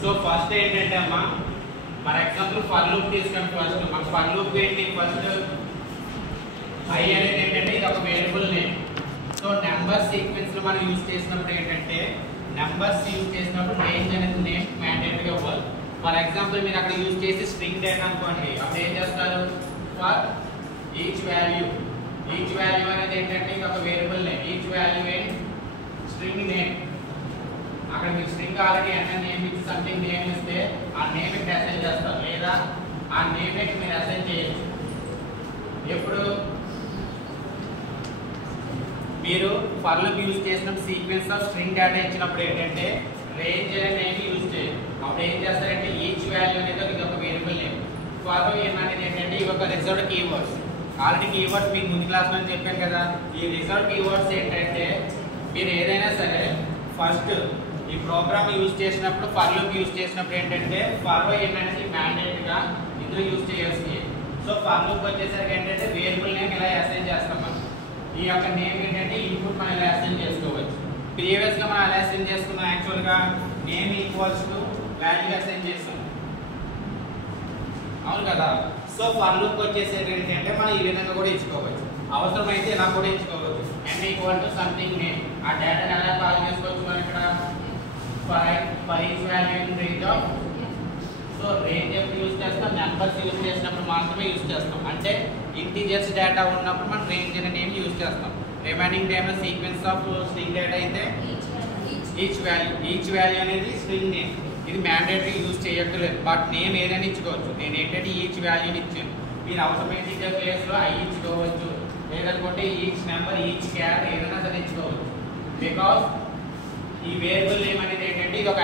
So first ఏంటంటే అమ్మా for example for loop తీసుకోండి. ఫస్ట్ మన ఫర్ లూప్ ఏంటి, ఫస్ట్ ఐ అనేది ఏంటంటే ఇది ఒక variable name. So number sequence లో మనం యూజ్ చేసినప్పుడు ఏంటంటే నెంబర్స్ యూజ్ చేసినప్పుడు రేంజ్ అనేది నేమ్ మ్యాండేటరీగా ఇవ్వాలి. ఫర్ ఎగ్జాంపుల్ మీరు అక్కడ యూజ్ చేసి స్ట్రింగ్ డేటా అనుకోండి, అప్పుడు ఏం చేస్తారు, ఫర్ ఈచ్ వాల్యూ అనేది ఏంటంటే ఇది ఒక వేరియబుల్ నేమ్. ఈచ్ వాల్యూ ఏంటి, స్ట్రింగ్ నేమ్. అక్కడ మీరు స్ట్రింగ్ ఆల్రెడీ ఎన్న నేమ్ ఇచ్చి సంథింగ్ నేమ్ ఇస్తే ఆ నేమ్ కి అసైన్ చేస్తారు, లేదా ఆ నేమ్ కి మీరు అసైన్ చేయొచ్చు. ఎప్పుడు మీరు ఫర్ లూప్ యూజ్ చేసినప్పుడు సీక్వెన్స్ ఆఫ్ స్ట్రింగ్ డేటా ఇచ్చినప్పుడు ఏంటంటే రేంజ్ అనే నేమ్ యూజ్ చేయాలి. అప్పుడు ఏం చేస్తారంటే ఈచ్ వాల్యూ అనేది ఇది ఒక వేరియబుల్ నేమ్. ఫర్ అనేది ఏంటంటే ఇవి ఒక రిజర్వ్డ్ కీవర్డ్స్. ఆల్రెడీ కీవర్డ్స్ మీకు ముందు క్లాస్ లో చెప్పాను కదా. ఈ రిజర్వ్డ్ కీవర్డ్స్ ఏంటంటే మీరు ఏదైనా సరే ఫస్ట్ ఈ ప్రోగ్రామ్ యూజ్ చేసినప్పుడు ఫర్ లూప్ యూజ్ చేసినప్పుడు ఏంటంటే ఫర్ అనేది మ్యాండేట్ గా ఇందులో యూజ్ చేయాల్సింది. సో ఫర్ లూప్ వచ్చేసరికి ఏంటంటే వేరియబుల్ నేమ్ ఇలా అసైన్ చేస్తాం. మనం ఈ యొక్క నేమ్ ఏంటంటే ఇన్పుట్ మనం ఇలా అసైన్ చేసుకోవచ్చు. ప్రీవియస్ గా మనం అలా అసైన్ చేసుకున్నాం, యాక్చువల్ గా name equals to value assign చేస్తాం, అవును కదా. సో ఫర్ లూప్ వచ్చేసరికి ఏంటంటే మనం ఈ విధంగా కూడా ఇచ్చుకోవచ్చు, అవసరమైతే ఇలా కూడా ఇచ్చుకోవచ్చు. n equal to something name. ఆ డేటాని ఎలా కాల్ చేసుకోవచ్చు మనం ఇక్కడ for each value in range of. So range ఎప్పుడు యూజ్ చేస్తాం, నెంబర్స్ యూజ్ చేసినప్పుడు మాత్రమే యూజ్ చేస్తాం. అంటే ఇంటీజర్స్ డేటా ఉన్నప్పుడు మనం రేంజ్ అనే నేమ్ యూజ్ చేస్తాం. రిమైనింగ్ టైంలో సీక్వెన్స్ ఆఫ్ స్ట్రింగ్ డేటా అయితే ఈచ్ వాల్యూ అనేది స్ట్రింగ్ నేమ్. ఇది మ్యాండేటరీ యూజ్ చేయక్కర్లేదు, బట్ నేమ్ ఏదైనా ఇచ్చుకోవచ్చు. నేను ఏంటంటే ఈచ్ వాల్యూని ఇచ్చాను, మీరు అవసరమైన ఇంటీజర్ ప్లేస్ లో ఐ ఇచ్చుకోవచ్చు, లేదనుకుంటే ఈచ్ నెంబర్ ఈచ్ క్యార్ ఏదైనా సరే ఇచ్చుకోవచ్చు. బికాస్ ఈ వేరియబుల్ నేమ్ అనేది ఏంటంటే ఇది ఒక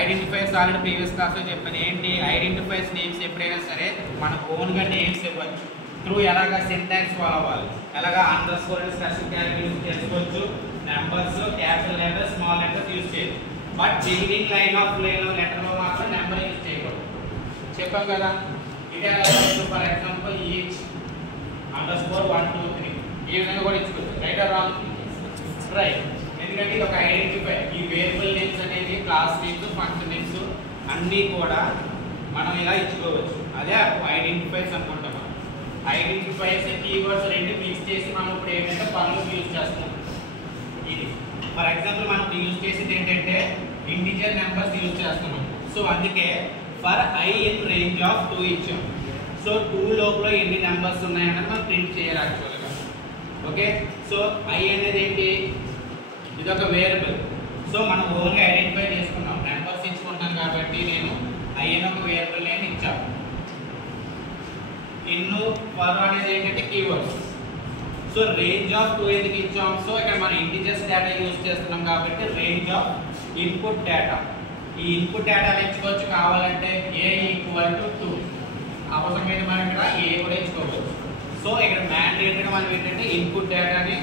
ఐడెంటిఫైర్స్ ఆల్రెడీ ప్రీవియస్ క్లాస్ లో చెప్పాను. ఏంటి ఐడెంటిఫైర్స్ నేమ్స్ ఎప్పుడైనా సరే మనం ఓన్ గా నేమ్స్ ఇవ్వచ్చు. త్రూ ఎలాగా సింటాక్స్ ఫాలో అవ్వాలి, ఎలాగా underscore special character use చేసుకోవచ్చు. Numbers capital letter small letters use చేయొచ్చు, but beginning line of letter లో మాత్రం నెంబర్ యూజ్ చేయకూడదు. చెప్పాం కదా. ఇది for example each underscore 1 2 3 ఈ విధంగా కూడా ఇచ్చుకోవచ్చు. Right or wrong? రైట్. ఎందుకంటే ఇది ఒక ఐడెంటిఫై. ఈ వేరియబుల్ నేమ్స్ అనేది క్లాస్ నేమ్స్ ఫంక్షన్ నేమ్స్ అన్నీ కూడా మనం ఇలా ఇచ్చుకోవచ్చు. అదే ఐడెంటిఫైస్ అనుకుంటాం. ఐడెంటిఫైస్ కీవర్డ్స్ రెండు మిక్స్ చేసి మనం ఇప్పుడు ఏంటంటే ఫర్ లూప్ యూజ్ చేస్తున్నాం. ఇది ఫర్ ఎగ్జాంపుల్ మనం యూజ్ చేసేది ఏంటంటే ఇంటిజర్ నెంబర్స్ యూజ్ చేస్తున్నాం. సో అందుకే for I in range of 2 ఇచ్చాం. సో 2 లోపల ఎన్ని నెంబర్స్ ఉన్నాయన్నది మనం ప్రింట్ చేయాలి యాక్చువల్గా. ఓకే. సో ఐ అనేది ఏంటి, ఇది ఒక వేరియబుల్. సో మనం ఓన్గా ఐడెంటిఫై చేసుకున్నాం, నెంబర్స్ ఇచ్చుకుంటాం కాబట్టి నేను ఐ అని ఒక వేరియబుల్ నేమ్ ఇచ్చాను. ఇన్ను ఫర్ అనేది ఏంటంటే కీవర్డ్స్. సో రేంజ్ ఆఫ్ 2 ఎందుకు ఇచ్చాం, సో ఇక్కడ మనం ఇంటిజర్స్ డేటా యూజ్ చేస్తున్నాం కాబట్టి రేంజ్ ఆఫ్ ఇన్పుట్ డేటా. ఈ ఇన్పుట్ డేటా ఇచ్చుకోవచ్చు కావాలంటే ఏ ఈక్వల్ టు 2, అవసరమైన మనం ఇక్కడ ఏ కూడా ఇచ్చుకోవచ్చు. సో ఇక్కడ మ్యాండేటరీగా మనం ఏంటంటే ఇన్పుట్ డేటాని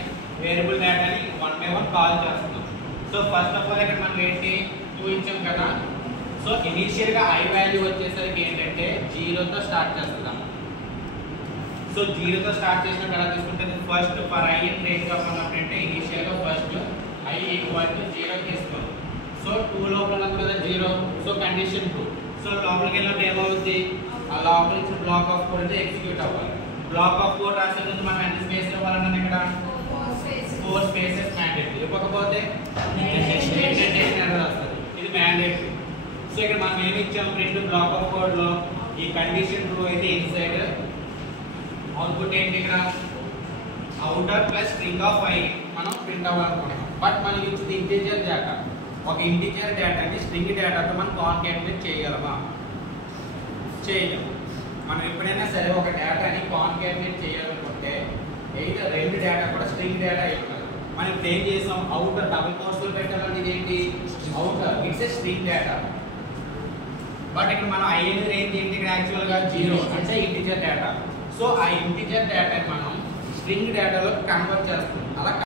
వేరియబుల్ డేటాని 1 by 1 కాల్ చేస్తున్నాం. సో ఫస్ట్ ఆఫ్ ఆల్ ఇక్కడ మనం ఏంటి 2 ఇచ్చాం కదా. సో ఇనీషియల్గా ఐ వాల్యూ వచ్చేసరికి ఏంటంటే 0తో స్టార్ట్ చేస్తున్నాం. సో 0తో స్టార్ట్ చేసినప్పుడు ఎలా తీసుకుంటే first for I in range of అన్నప్పుడు ఇనీషియల్గా ఫస్ట్ ఐ ఈక్వల్ టు 0 తీసుకోవాలి. సో 2 లోపల ఉన్నప్పుడు కదా 0, సో కండిషన్ 2. సో లోపలికి వెళ్ళినప్పుడు ఏమవుతుంది, ఆ లోపల ఇచ్చిన బ్లాక్ ఆఫ్ కోడ్ అయితే ఎగ్జిక్యూట్ అవ్వాలి. బ్లాక్ ఆఫ్ కోడ్ రాసే ముందు మనం ఎంత స్పేస్ ఇవ్వాలన్నా ఇక్కడ 4 స్పేసెస్ మ్యాండేటరీ. ఇవ్వకపోతే వస్తుంది, ఇది మ్యాండేటరీ. సో ఇక్కడ మనం ఏమి ఇచ్చాం, ప్రింట్ బ్లాక్ ఆఫ్ కోడ్ లో ఈ కండిషన్ 2 అయితే ఇన్సైడ్, అవుట్పుట్ ఏంటి ఇక్కడ outer plus string of I మనం ప్రింట్ అవ్వాలనుకుంటున్నాం. బట్ మనం ఇచ్చింది ఇంటీజర్ డేటా. ఒక ఇంటీజర్ డేటాని స్ట్రింగ్ డేటాతో మనం కాన్కాటినేట్ చేయగలమా, చేయలేము. మనం ఎప్పుడైనా సరే ఒక డేటాని కాన్కాటినేట్ చేయాలనుకుంటే అయితే 2 డేటా కూడా స్ట్రింగ్ డేటా ఇవ్వాలి. మనం ఇప్పుడు ఏం చేసాం, అవుటర్ డబుల్ కోర్సులు పెట్టాలంటే ఇదేంటి outer, it's a string data. But ఇక్కడ మనం ఐ అనేది రేంజ్ ఏంటి ఇక్కడ యాక్చువల్గా 0 అంటే ఇంటీజర్ డేటా. సో ఆ ఇంటీజర్ డేటాని మనం స్ట్రింగ్ డేటాలో కన్వర్ట్ చేస్తాం. అలా